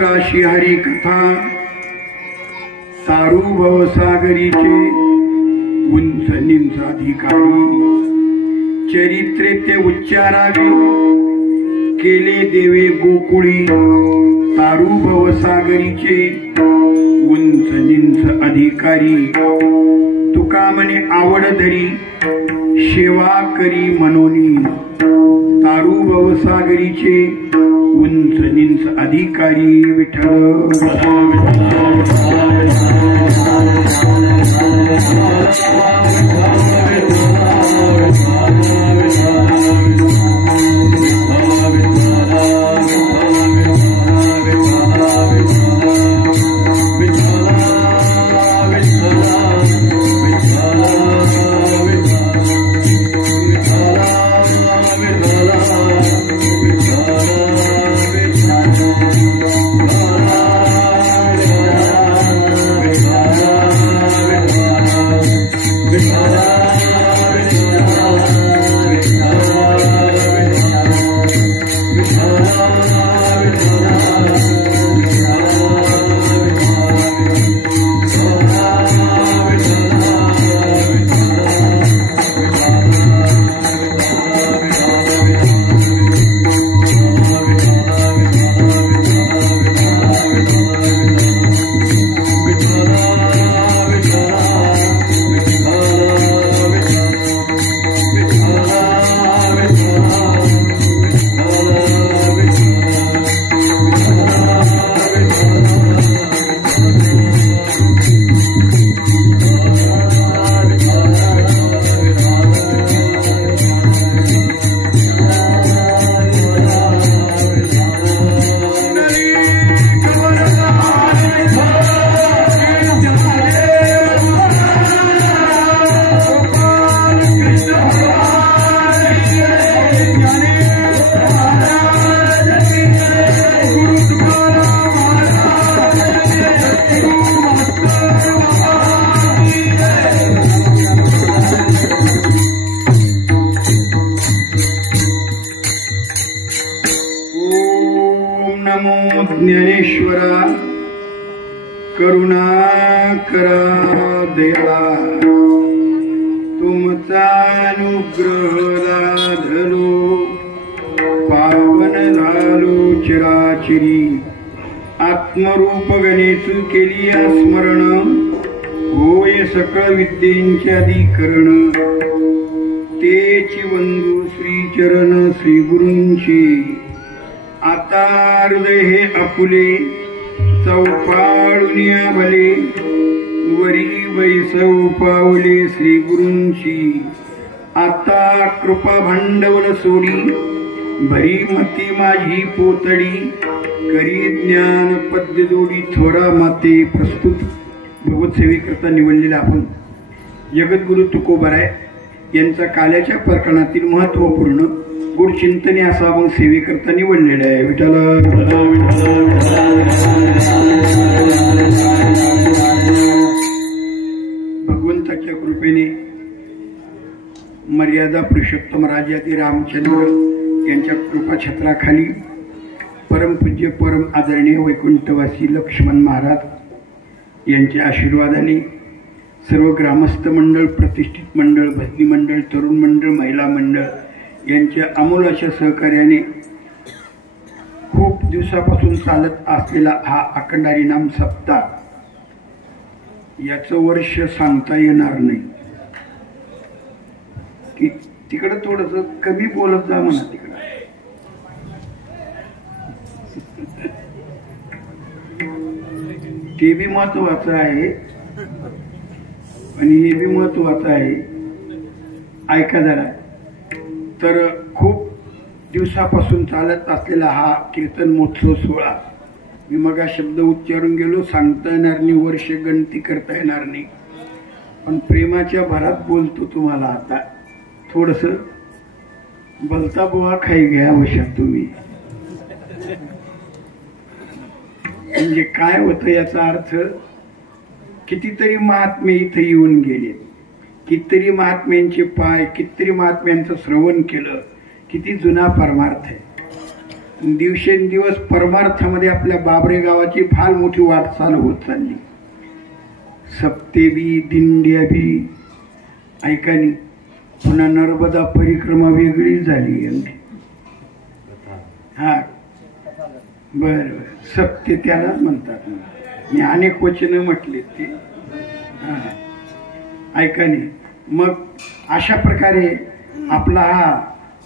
राशी हरी कथा तारू भवसागरीचे उंच निंच अधिकारी चरित्रे ते उच्चारावे केले देवे गोकुळी तारू भवसागरीचे उंच निंच अधिकारी तुका म्हणे आवड धरी सेवा करी मनोनी तारू भवसागरीचे उंच निंच अधिकारी विठ्ठल Vittala नमो ज्ञानेश्वरा करुणा करा दया तुमचा अनुग्रह लाधलो पावन झालो चिराचिरी आत्मरूप गणेश केली स्मरण होय सकळ विद्येंचे अधिकरण तेची वंदू श्री चरण श्री गुरूंची आता हृदय हे आपुले चौपाळुनिया भले वरी वैसव पावले श्री गुरूंची आता कृपा भांडवल सोडी भरी मती माझी पोतडी करी ज्ञान पद्य जोडी थोरा माते प्रस्तुत भगवत सेवेकरता निवडलेला आपण जगद्गुरु तुकोबाराय यांचा काल्याच्या प्रकरणातील महत्वपूर्ण गुढ चिंतने असा आपण सेवेकरता निवडलेला आहे. विठ्ठला भगवंताच्या कृपेने मर्यादा पुरुषोत्तम राजादी रामचंद्र यांच्या कृपा छत्राखाली परमपूज्य परम आदरणीय वैकुंठवासी लक्ष्मण महाराज यांच्या आशीर्वादाने सर्व ग्रामस्थ मंडळ प्रतिष्ठित मंडळ भजनी मंडळ तरुण मंडळ महिला मंडळ यांच्या अमोल अशा सहकार्याने खूप दिवसापासून चालत असलेला हा अखंड हरिनाम सप्ताह याचं वर्ष सांगता येणार नाही की तिकडं थोडस कमी बोलत जा म्हणा तिकडं ते बी महत्वाचं आहे आणि हे बी महत्वाचं आहे. ऐका जरा. तर खूप दिवसापासून चालत असलेला हा कीर्तन महोत्सव सोहळा मी मग शब्द उच्चारून गेलो सांगता येणार नाही वर्ष गणती करता येणार नाही पण प्रेमाच्या भरात बोलतो तुम्हाला. आता थोडस बोलता बोवा खाई घ्या वशात तुम्ही. म्हणजे काय होतं याचा अर्थ कितीतरी महात्मे इथे येऊन गेले कितीतरी महात्म्यांचे पाय कितीतरी महात्म्यांचं श्रवण केलं किती जुना परमार्थ आहे. दिवसेंदिवस परमार्थामध्ये आपल्या बाबरे गावाची फार मोठी वाटचाल होत चालली. सप्ते बी दिंड्या बी ऐकानी पुन्हा नर्मदा परिक्रमा वेगळी झाली आमची. हा बर सप्ते त्यालाच म्हणतात. मी अनेक वचन म्हटले ते ऐकानी. मग अशा प्रकारे आपला हा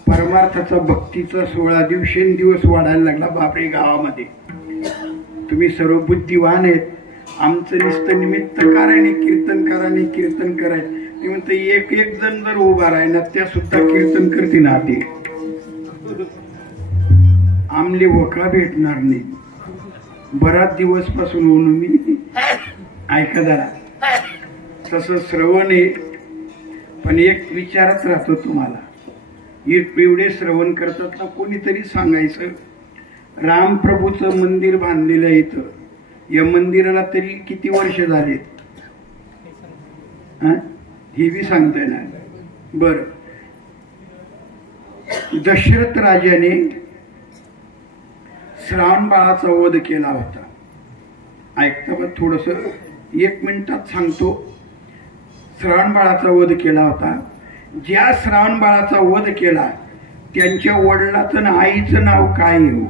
परमार्थाचा भक्तीचा सोहळा दिवसेंदिवस वाढायला लागला बाबरे गावामध्ये. तुम्ही सर्व बुद्धिवान आहेत. आमचं नुसतं निमित्त करायने कीर्तन करायचं मी म्हणतो एक एक जण जर उभा राहिला त्या सुद्धा कीर्तन करते ना ते आमले वका भेटणार नाही. बराच दिवस पासून होऊन मी ऐका जरा तसं श्रवण आहे पण एक विचारच राहतो तुम्हाला. एवढे श्रवण करतात ना कोणीतरी सांगायचं रामप्रभूचं मंदिर बांधलेलं आहे इथं. या मंदिराला तरी किती वर्ष झालेत हे बी सांगता येणार. बर दशरथ राजाने श्रावण बाळाचा वध केला होता. ऐकता बघ थोडस 1 मिनिटात सांगतो. श्रावण बाळाचा वध केला होता. ज्या श्रावण बाळाचा वध केला त्यांच्या वडिलाचं आणि आईचं नाव काय येऊ?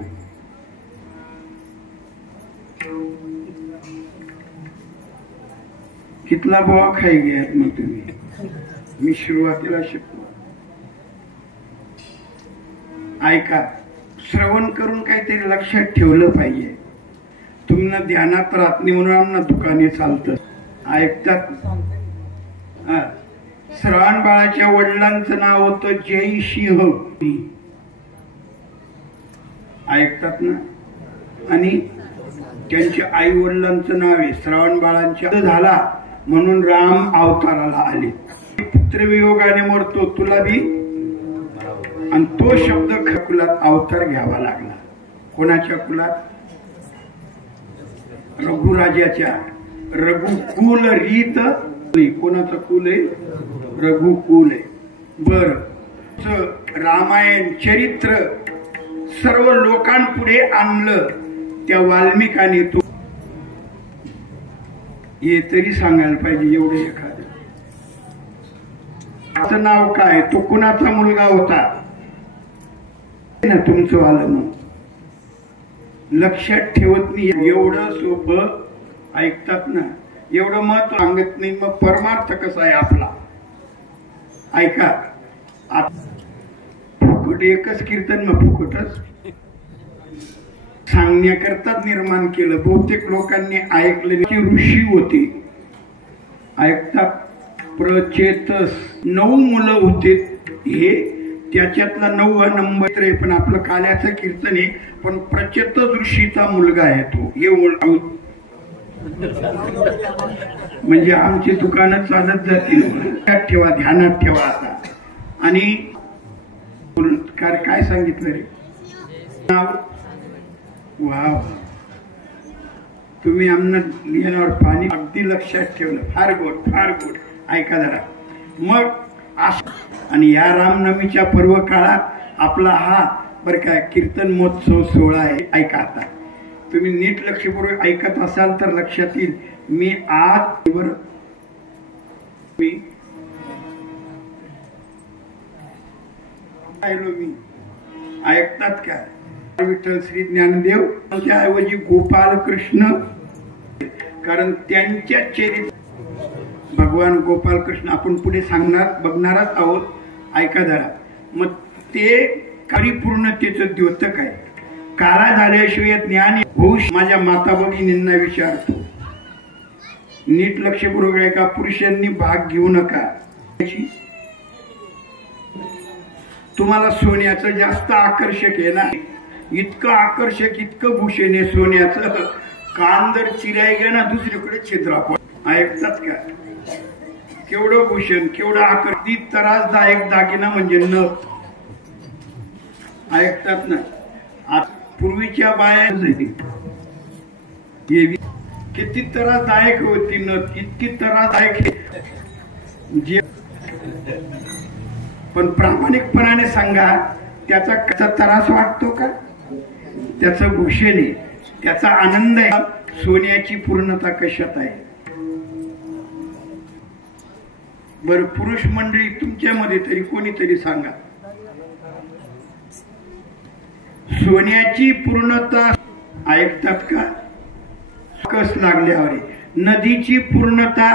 कितला बोवा खाई घ्यात मग तुम्ही. मी सुरुवातीला शिकतो. ऐका श्रवण करून काहीतरी लक्षात ठेवलं पाहिजे. तुम्हाला ध्यानात राहत नाही म्हणून आम्हाला दुकाने चालतं. ऐकतात. श्रावण बाळाच्या वडिलांचं नाव होतं जयसिंह. ऐकतात ना. आणि त्यांच्या आई वडिलांचं नाव आहे श्रावण बाळांच्या झाला म्हणून राम अवताराला आले. पुत्रवियोगाने मरतो तुला बी आणि तो शब्द कुलात अवतार घ्यावा लागला. कोणाच्या कुलात? रघुराजाच्या. रघुकुल रीत. कोणाचं कुल आहे? रघुकुल आहे. बर रामायण चरित्र सर्व लोकांपुढे आणलं त्या वाल्मिकाने तो हे तरी सांगायला पाहिजे एवढे एखादं. असं नाव काय, तो कुणाचा मुलगा होता ना तुमचं वालं मग लक्षात ठेवत नाही. एवढं सोपं ऐकतात ना, एवढं महत्व सांगत नाही, मग परमार्थ कसा आहे आपला. ऐका, फुकट एकच कीर्तन, मग फुकटच सांगण्याकरताच निर्माण केलं. बहुतेक लोकांनी ऐकलं की ऋषी होते, ऐकतात. प्रचेतस 9 मुलं होते, हे त्याच्यातला 9वा नंबर आहे. पण आपलं काल्याचं कीर्तन आहे, पण प्रचेतस ऋषीचा मुलगा आहे तो. हे म्हणजे आमची दुकानं चालत जातील. ठेवा, ध्यानात ठेवा आता. आणि काय सांगितलं रे नाव? वाव, तुम्ही आमना लिहिण्यावर पाणी अगदी लक्षात ठेवलं. फार गोड, फार गोड. ऐका जरा. मग आणि या रामनवमीच्या पर्व काळात आपला हा बरं काय कीर्तन महोत्सव सोहळा आहे. ऐका आता, तुम्ही नीट लक्षपूर्वक ऐकत असाल तर लक्षात येईल. मी आज बर मी ऐकतात का? विठ्ठल श्री ज्ञानदेव त्याऐवजी गोपाल कृष्ण, कारण त्यांच्या चरित्र भगवान गोपाल कृष्ण आपण पुढे सांगणार बघणारच आहोत. ऐका जरा. मग ते परिपूर्णतेचं द्योतक आहे. काळा झाल्याशिवाय ज्ञान होऊ. माझ्या माता भगिनींना विचारतो, नीट लक्षपूर्वक ऐका. पुरुषांनी भाग घेऊ नका. तुम्हाला सोन्याचं जास्त आकर्षक आहे ना, इतकं आकर्षक, इतकं भूषण आहे सोन्याचं. कान जर चिराय गे ना दुसरीकडे छिद्रा पड. ऐकतात का? केवढं भूषण, केवढं आकर्षित त्रासदायक दागिना म्हणजे न. ऐकतात ना. पूर्वीच्या बाया किती त्रासदायक होती न, इतकी त्रासदायक जे. पण प्रामाणिकपणाने सांगा, त्याचा कसा त्रास वाटतो का? त्याचं भूषण आहे, त्याचा आनंद आहे. सोन्याची पूर्णता कशात आहे? बर, पुरुष मंडळी तुमच्यामध्ये तरी कोणीतरी सांगा, सोन्याची पूर्णता ऐकतात का? कस लागल्यावर. नदीची पूर्णता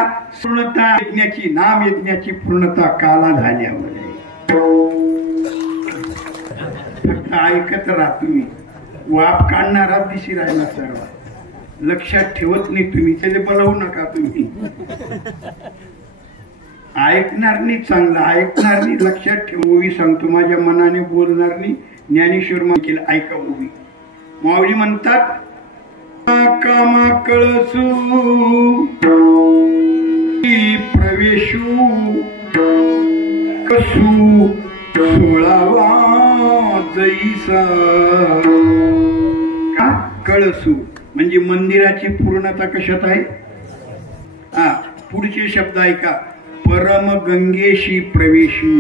यज्ञाची, नाम यज्ञाची पूर्णता काला झाल्यावर. फक्त ऐकत राहा तुम्ही. वाप काढणारा दिशी राहिला सर्व. लक्षात ठेवत नाही तुम्ही, त्याला बोलावू नका तुम्ही. ऐकणार नाही, चांगलं ऐकणार नाही. लक्षात ठेव. ओवी सांगतो, माझ्या मनाने बोलणार नाही. ज्ञानेश्वर मा केलं. ऐका ओवी. माऊली म्हणतात, कामा कळसू प्रवेशू कसू 16वा जैसा. का कळसू म्हणजे मंदिराची पूर्णता कशात आहे? पुढचे शब्द ऐका. परम गंगेशी प्रवेशू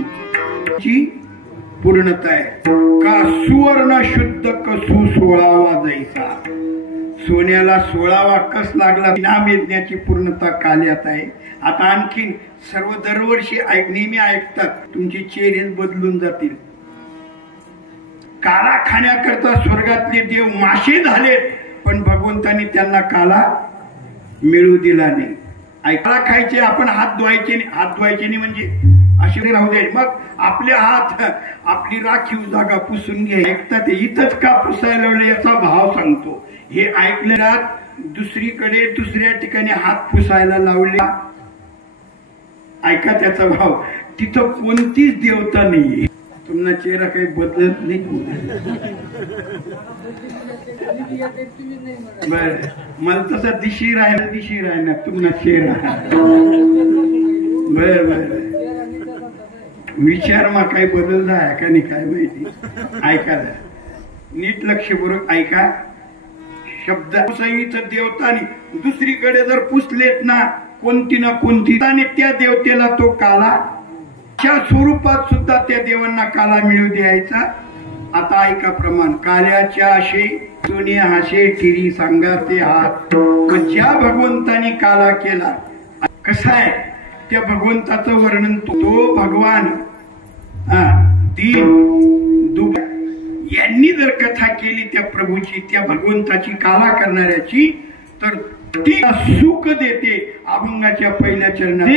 ची पूर्णता आहे. का सुवर्ण शुद्ध कसू 16वा जैसा. सोन्याला 16वा कस लागला. नाम यज्ञाची पूर्णता काल्यात आहे. आता आणखीन सर्व दरवर्षी नेहमी ऐकतात, तुमचे चेहरे बदलून जातील. काला खाण्याकरता स्वर्गातले देव मासे झाले, पण भगवंतांनी त्यांना काला मिळू दिला नाही. काला खायचे, आपण हात धुवायचे नाही. हात धुवायचे नाही म्हणजे असे राहू द्यायचे. मग आपले हात, आपली राखीव जागा पुसून घ्या. ऐकतात, इथंच का पुसायला लावले याचा भाव सांगतो. हे ऐकलेला दुसरीकडे दुसऱ्या ठिकाणी हात पुसायला लावले. ऐका त्याचा भाव. तिथं कोणतीच देवता नाहीये. तुमचा चेहरा काही बदलत नाही. बर, मला तसा दिशी राहिना तुमचा चेहरा. बर बर, विचार मग काही बदलला आहे का नाही काय माहिती. ऐका नीट लक्षपूर्वक ऐका. शब्द देवतानी दुसरीकडे जर पुसलेत ना कोणती ना कोणती, त्या देवतेला तो काला, त्या स्वरूपात सुद्धा त्या देवांना काला मिळू द्यायचा आता ऐका प्रमाण. काल्याच्या आशे तुने हाशे ठिरी सांगाते हात. ज्या भगवंताने काला केला, कसा आहे त्या भगवंताचं वर्णन. तो भगवान दीन दुब यांनी जर कथा केली त्या प्रभूची, त्या भगवंताची, काला करणाऱ्याची, तर ती सुख देते. अभंगाच्या पहिल्या चरणात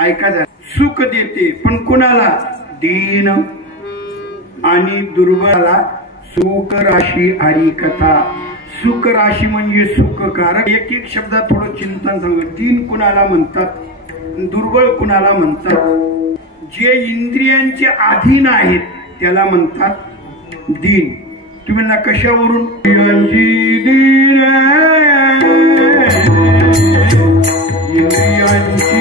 ऐका, सुख देते. पण कुणाला? दीन आणि दुर्बळाला. सुख राशी हरी कथा. सुख राशी म्हणजे सुखकारक. एक एक शब्दात थोडं चिंतन सांग. दीन कुणाला म्हणतात, दुर्बळ कुणाला म्हणतात? जे इंद्रियांचे अधीन आहेत त्याला म्हणतात दीन. तुम्ही ना कशावरून? दीन इंद्रियांची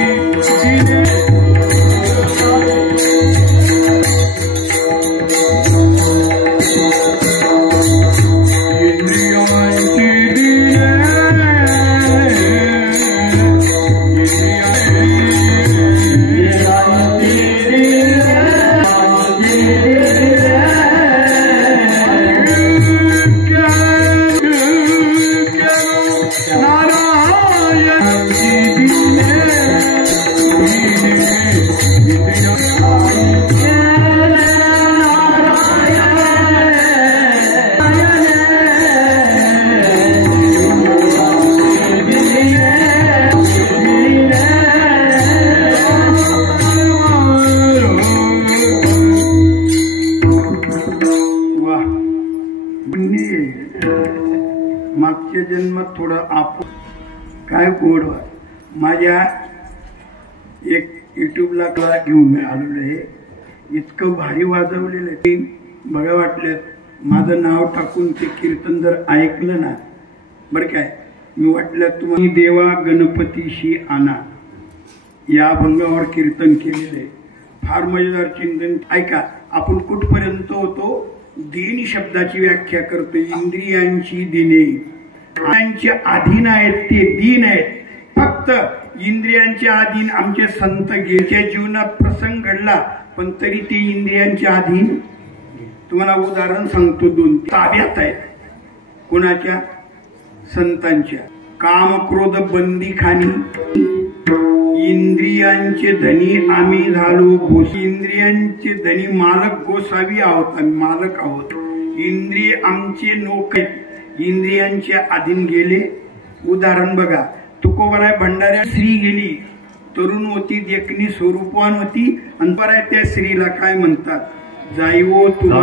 मागच्या जन्मात थोडं आप काय गोड. माझ्या एक युट्यूबला घेऊन आलेलं आहे. इतकं भारी वाजवलेलं आहे. बघा वाटलं माझं नाव टाकून ते कीर्तन जर ऐकलं ना, बरं काय, मी वाटलं तुम्ही देवा गणपतीशी आणा या अभंगावर कीर्तन केलेलं आहे. फार मजेदार चिंतन. ऐका, आपण कुठपर्यंत होतो? दीन शब्दाची व्याख्या करतो. इंद्रियांची दिने, इंद्रियांच्या अधीन आहेत ते दीन आहेत. फक्त इंद्रियांच्या अधीन आमचे संत गेल्या जीवनात प्रसंग घडला, पण तरी ते इंद्रियांच्या अधीन. तुम्हाला उदाहरण सांगतो. 2 ताब्यात आहेत. कोणाच्या? संतांच्या. काम क्रोध बंदीखानी इंद्रियांचे धनी आम्ही झालो गोसावी. इंद्रियांचे धनी मालक गोसावी आहोत. आम्ही मालक आहोत. इंद्रिय आमचे नोकर, इंद्रियांच्या अधीन गेले. उदाहरण बघा, तुकोबराय भंडाऱ्या स्त्री गेली, तरुण होती, देखणी स्वरूपवान होती. आणि बराय त्या स्त्रीला काय म्हणतात? जाईवो तुला